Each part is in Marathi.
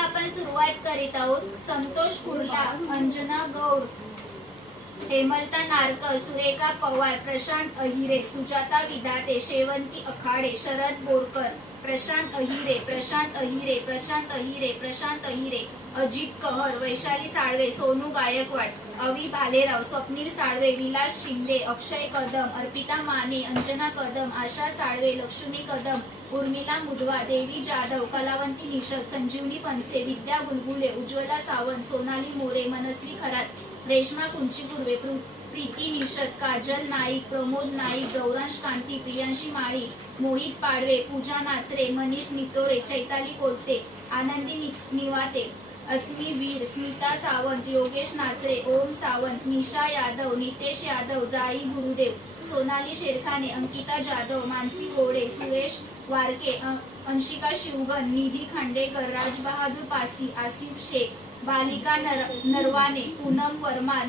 आपण सुरुवात करीत आहोत. संतोष कुर्ला, अंजना गौर, हेमलता नारकर, सुरेखा पवार, प्रशांत अहिरे, सुजाता विधाते, शेवंती अखाडे, शरद बोरकर, प्रशांत अहिरे, प्रशांत अहिरे, प्रशांत अहिरे, प्रशांत अहिरे, अजित कहर, वैशाली साळवे, सोनू गायकवाड, अवी भालेराव, स्वप्नील साळवे, विलास शिंदे, अक्षय कदम, अर्पिता माने, अंजना कदम, आशा साळवे, लक्ष्मी कदम, उर्मिला मुदवा, देवी जाधव, कलावंती निषद, संजीवनी फनसे, विद्या गुलगुले, उज्ज्वला सावंत, सोनाली मोरे, मनस्वी खरात, रेश्मा कुंचीपुर्वे, प्रीती निषद, काजल नाईक, प्रमोद नाईक, गौरांश कांती, प्रियांशी माळी, मोहित पाडवे, पूजा नाचरे, मनीष नितोरे, चैताली कोलते, आनंदी निवाते, अस्मी वीर, स्मिता सावंत, योगेश नाचरे, ओम सावंत, निशा यादव, नितेश यादव, जाई गुरुदेव, सोनाली शेरखाने, अंकिता जाधव, मानसी गोडे, सुरेश वारके, अंशिका शिवगन, निधी खांडेकर, राजबहादूर पासी, आसिफ शेख, बालिका नरवाने, पूनम परमार,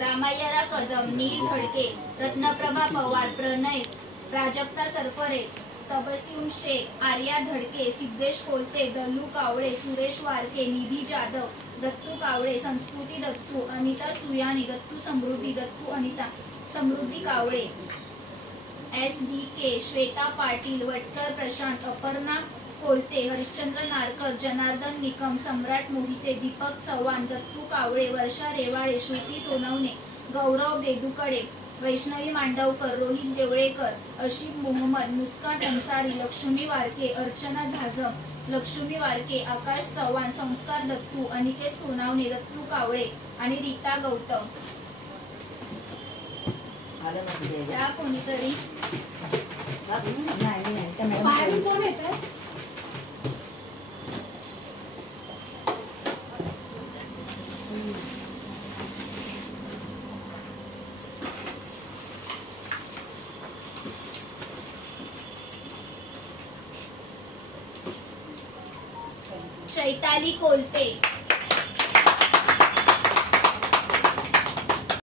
रामायरा कदम, नील खडके, रत्नप्रभा पवार, प्रणय, प्राजक्ता सरफरे, तबस्सुम शेख, आर्या धडके, सिद्धेश कोलते, दल्लू कावळे, सुरेश वारके, निधी जाधव, दत्तू कावळे, संस्कृती दत्तू, अनिता सुयानी, दत्तू समृद्धी, दत्तू अनिता, समृद्धी कावळे, SDK, श्वेता पाटील, वटकर प्रशांत, अपर्णा कोलते, हरिश्चंद्र नारकर, जनार्दन निकम, सम्राट मोहिते, दीपक चव्हाण, दत्तू कावळे, वर्षा रेवाळे, श्रुती सोनवणे, गौरव बेदुकडे, वैष्णवी मांडवकर, रोहित देवळेकर, अशिफ मोहम्मद, मुस्कान अन्सारी, लक्ष्मी वारके, अर्चना झाजम, लक्ष्मी वारके, आकाश चव्हाण, संस्कार दत्तू, अनिकेत सोनावणे, दत्तू कावळे आणि रीता गौतम. त्या कोणीतरी चैताली कोलते,